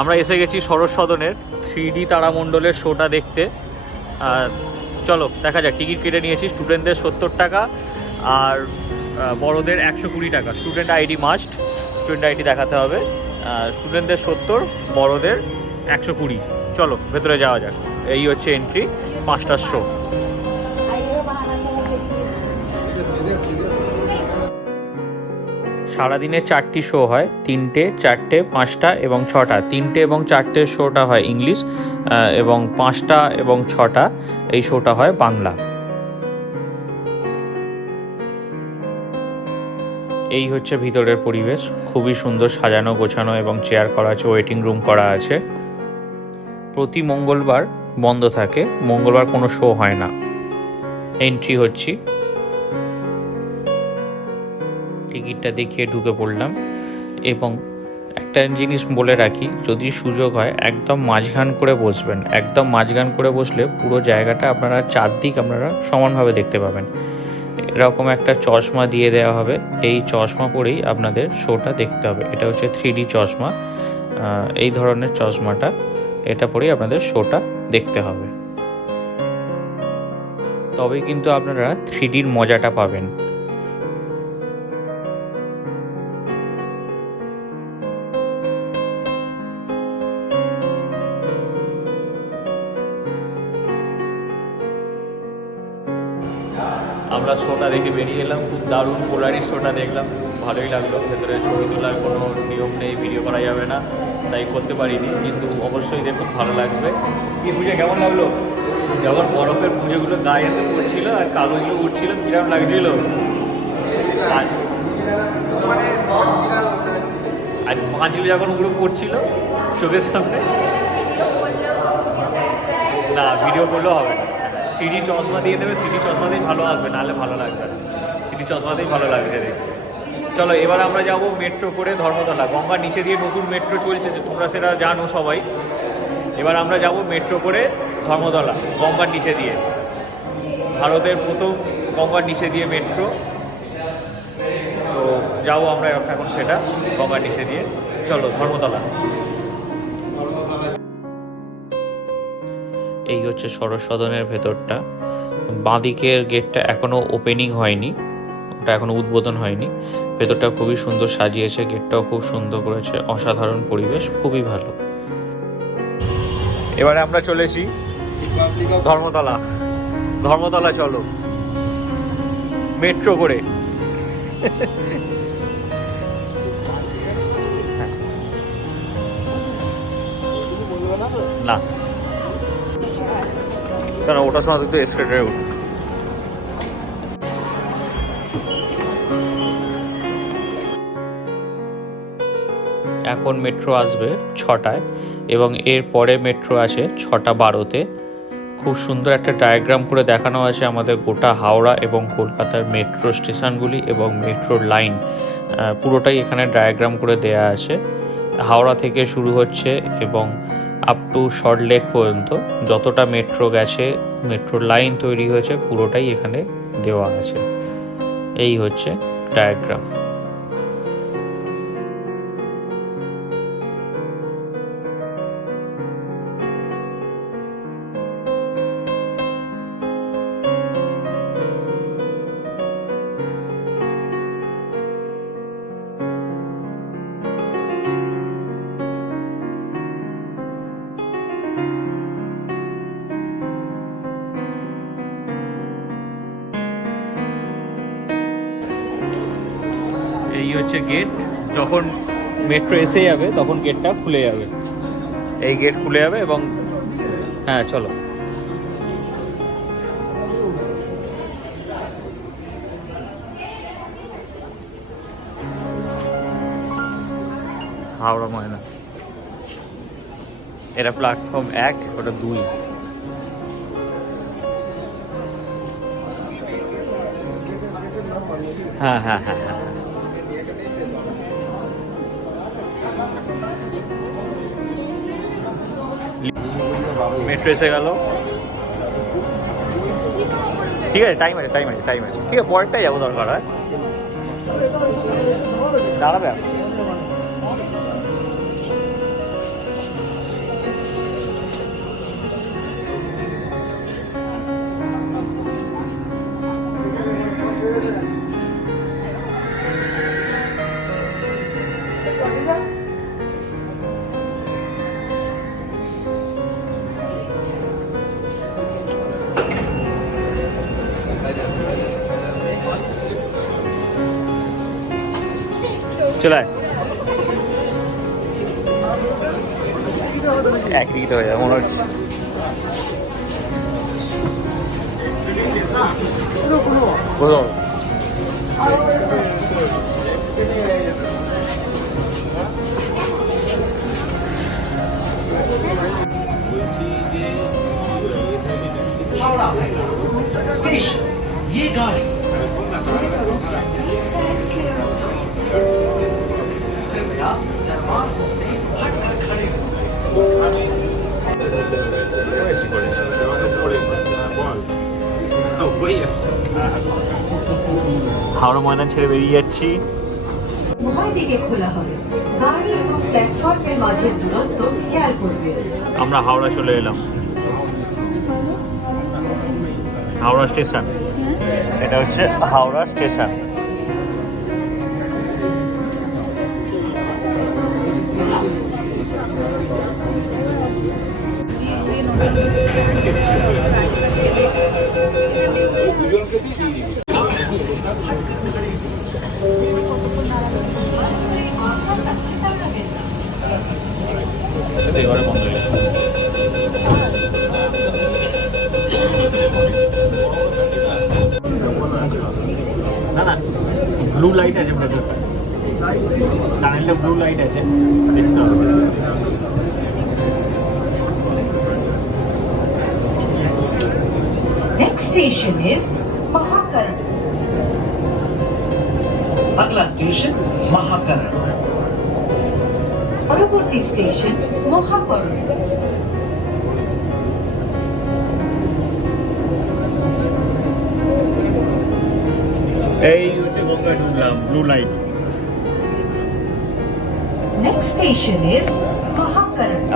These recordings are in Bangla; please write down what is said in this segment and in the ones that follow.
আমরা এসে গেছি সরস সদনের থ্রি ডি তারামণ্ডলের শোটা দেখতে। আর চলো, দেখা যাক, টিকিট কেটে নিয়েছি, স্টুডেন্টদের সত্তর টাকা আর বড়দের একশো কুড়ি টাকা। Student ID must, student ID দেখাতে হবে। স্টুডেন্টদের সত্তর, বড়দের একশো কুড়ি। চলো, ভেতরে যাওয়া যাক। এই হচ্ছে এন্ট্রি পাঁচটার শো সারাদিনে চারটি শো হয়। তিনটে, চারটে, পাঁচটা এবং ছটা। তিনটে এবং চারটে শোটা হয় ইংলিশ এবং পাঁচটা এবং ছটা এই শোটা হয় বাংলা। এই হচ্ছে ভিতরের পরিবেশ। খুবই সুন্দর সাজানো, গোছানো এবং চেয়ার করা আছে ওয়েটিং রুম করা আছে। প্রতি মঙ্গলবার বন্ধ থাকে। মঙ্গলবার কোনো শো হয় না। এন্ট্রি হচ্ছি। টিকিটটা দেখিয়ে ঢুকে পড়লাম। এবং একটা জিনিস বলে রাখি, যদি সুযোগ হয়, একদম মাঝখান করে বসবেন। একদম মাঝখান করে বসলে পুরো জায়গাটা আপনারা চারদিক আপনারা সমানভাবে দেখতে পাবেন। এরকম একটা চশমা দিয়ে দেওয়া হবে। এই চশমা পরেই আপনাদের শোটা দেখতে হবে। এটা হচ্ছে থ্রি চশমা। এই ধরনের চশমাটা, এটা পরেই আপনাদের শোটা দেখতে হবে। তবেই কিন্তু আপনারা থ্রি ডির মজাটা পাবেন। আমরা শোটা দেখে বেরিয়ে এলাম, খুব দারুণ পোলারি শোটা দেখলাম। ভালোই লাগল, ভেতরে ছবি তোলার কোনো নিয়ম নেই ভিডিও করা যাবে না, তাই করতে পারিনি, কিন্তু অবশ্যই দেখুন, ভালো লাগবে। কি পুজো, কেমন লাগল? যখন বরফের পুজোগুলো গায়ে এসে পড়ছিল আর কাগজগুলো উঠছিল, কিরম লাগছিল? আর আর মাছগুলো যখন ওগুলো পড়ছিল চোখের সামনে? না ভিডিও করলেও হবে না। থ্রি চশমা দিয়ে দেবে থ্রি চশমা দিয়েই ভালো আসবে, নাহলে ভালো লাগবে না। চশমা দিয়েই ভালো লাগছে দেখতে। চলো, এবার আমরা যাব মেট্রো করে ধর্মতলা। গঙ্গার নিচে দিয়ে নতুন মেট্রো চলছে, যে তোমরা সেটা জানো সবাই। এবার আমরা যাব মেট্রো করে ধর্মতলা, গঙ্গার নিচে দিয়ে। ভারতের প্রথম গঙ্গার নিচে দিয়ে মেট্রো তো যাব আমরা এখন সেটা, গঙ্গার নিচে দিয়ে। চলো, ধর্মতলা। এই হচ্ছে সরস সদনের ভেতরটা। বাঁদিকের গেটটা এখনও ওপেনিং হয়নি, ওটা এখনও উদ্বোধন হয়নি। ভেতরটা খুবই সুন্দর সাজিয়েছে, গেটটাও খুব সুন্দর করেছে, অসাধারণ পরিবেশ, খুবই ভালো। এবারে আমরা চলেছি ধর্মতলা। ধর্মতলা চলো। মেট্রো করে। না। কারণ ওটার সময় তো এসকেলেটারে উঠবে। এখন মেট্রো আসবে ছটায় এবং এর পরে মেট্রো আছে ছটা বারোতে। খুব সুন্দর একটা ডায়াগ্রাম করে দেখানো আছে আমাদের গোটা হাওড়া এবং কলকাতার মেট্রো স্টেশনগুলি এবং মেট্রো লাইন পুরোটাই এখানে ডায়াগ্রাম করে দেয়া আছে। হাওড়া থেকে শুরু হচ্ছে এবং আপ টু শর্ট লেক পর্যন্ত যতটা মেট্রো গেছে মেট্রো লাইন তৈরি হয়েছে, পুরোটাই এখানে দেওয়া আছে। এই হচ্ছে ডায়াগ্রাম এই হচ্ছে গেট যখন মেট্রো এসে যাবে তখন গেটটা খুলে যাবে। এই গেট খুলে যাবে এবং হ্যাঁ চলো। হাওড়া ময়না। এটা প্ল্যাটফর্ম এক ওটা দুই। হ্যাঁ হ্যাঁ হ্যাঁ হ্যাঁ। মেট্রো এসে গেল। ঠিক আছে টাইম আছে টাইম আছে টাইম আছে। ঠিক আছে পরেরটাই যাব দরকার হয়। দাঁড়াবে Yeah. চলে এক টিকিট হয়ে যাবে মনে হচ্ছে কোথাও स्टेशन ये गाड़ी হাওড়া ময়দান ছেড়ে বেরিয়ে যাচ্ছি। উভয় দিকে খোলা হবে। গাড়ি এবং প্ল্যাটফর্মের মাঝের দূরত্ব খেয়াল করবে। আমরা হাওড়া চলে এলাম। হাওড়া স্টেশন। এটা হচ্ছে হাওড়া স্টেশন। ના ના બ્લુ લાઇટ હશે બ્રધર એટલે બ્લુ લાઇટ હશે Next station is Mahakaran. अगला स्टेशन महाकरण परवर्ती स्टेशन मोहापुर এই ঢুকলাম ব্লু লাইট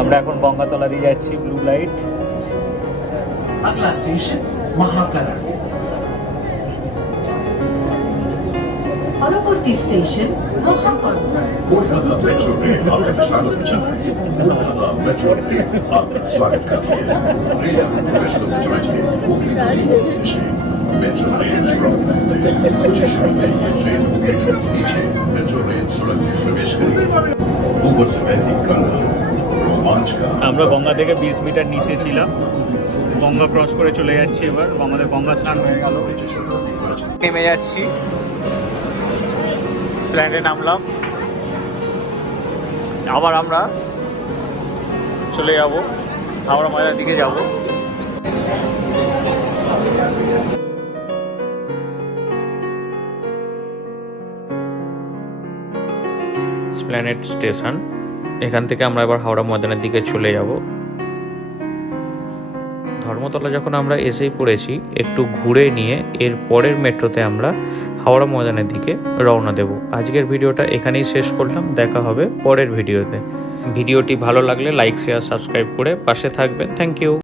আমরা এখন গঙ্গাতলা দিয়ে যাচ্ছি ব্লু লাইট আগলা স্টেশন পরবর্তী স্টেশন আমরা গঙ্গা থেকে বিশ মিটার নিচে ছিলাম। গঙ্গা ক্রস করে চলে যাচ্ছি এবার। গঙ্গাতে গঙ্গা স্নান হয়ে গেল। নেমে যাচ্ছি। স্প্ল্যান্ডে নামলাম। আবার আমরা চলে যাব। আমরা ময়দার দিকে যাব। Esplanade station. এখান থেকে আমরা এবার হাওড়া ময়দানের দিকে চলে যাব। ধর্মতলা যখন আমরা এসেই পড়েছি, একটু ঘুরে নিয়ে এর পরের মেট্রোতে আমরা হাওড়া ময়দানের দিকে রওনা দেব। আজকের ভিডিওটা এখানেই শেষ করলাম। দেখা হবে পরের ভিডিওতে। ভিডিওটি ভালো লাগলে লাইক, শেয়ার, সাবস্ক্রাইব করে পাশে থাকবেন। Thank you.